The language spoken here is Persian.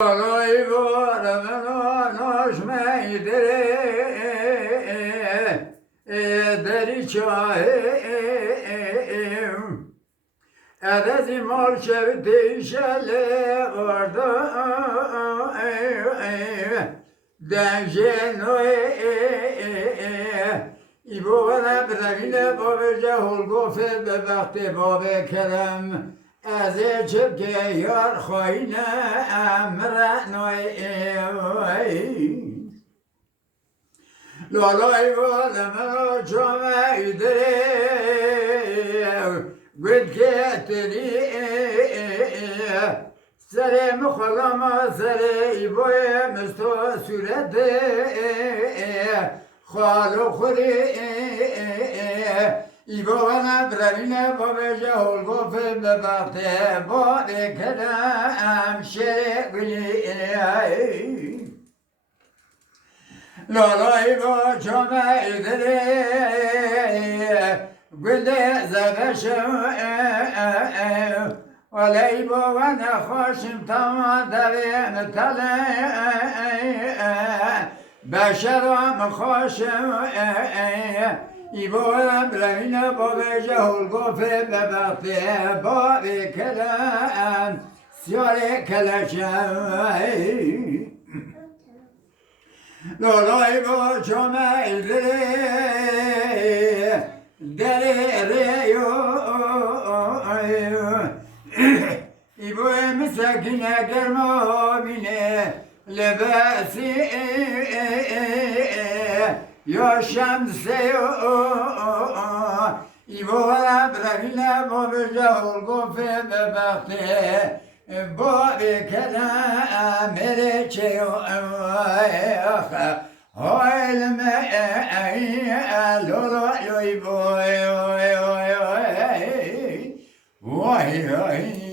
Alay varımın hoşmeydiri deri çayım Erezi marşev değişeli orada Denjen İbo bana bırakıyla babece hulgofe bebekti babe kerem از چپکه یار خوینه امرنوی لالای والمنو جمعیده گل کتری سرم خلام سر ایبوی مستو صورت خالو خوری ایبا بنا برمینه با بجه هلگوفه ببخته باد کدم شره گلی لالای با جامعه دلی گل زبشم ولی با و نخوشم تمام دویم تله بشرم خوشم ایبارم برمینه با بجه هلگوفه ببخته با کلم سیار کلشم لالای با جامعه دلی ریو ایبوی مسکنه گرمامینه لباسی یا شمسه ایبارا برقیله با بجه هلگوفه ببخته با بکلم مرچه هایلم لولای بای وای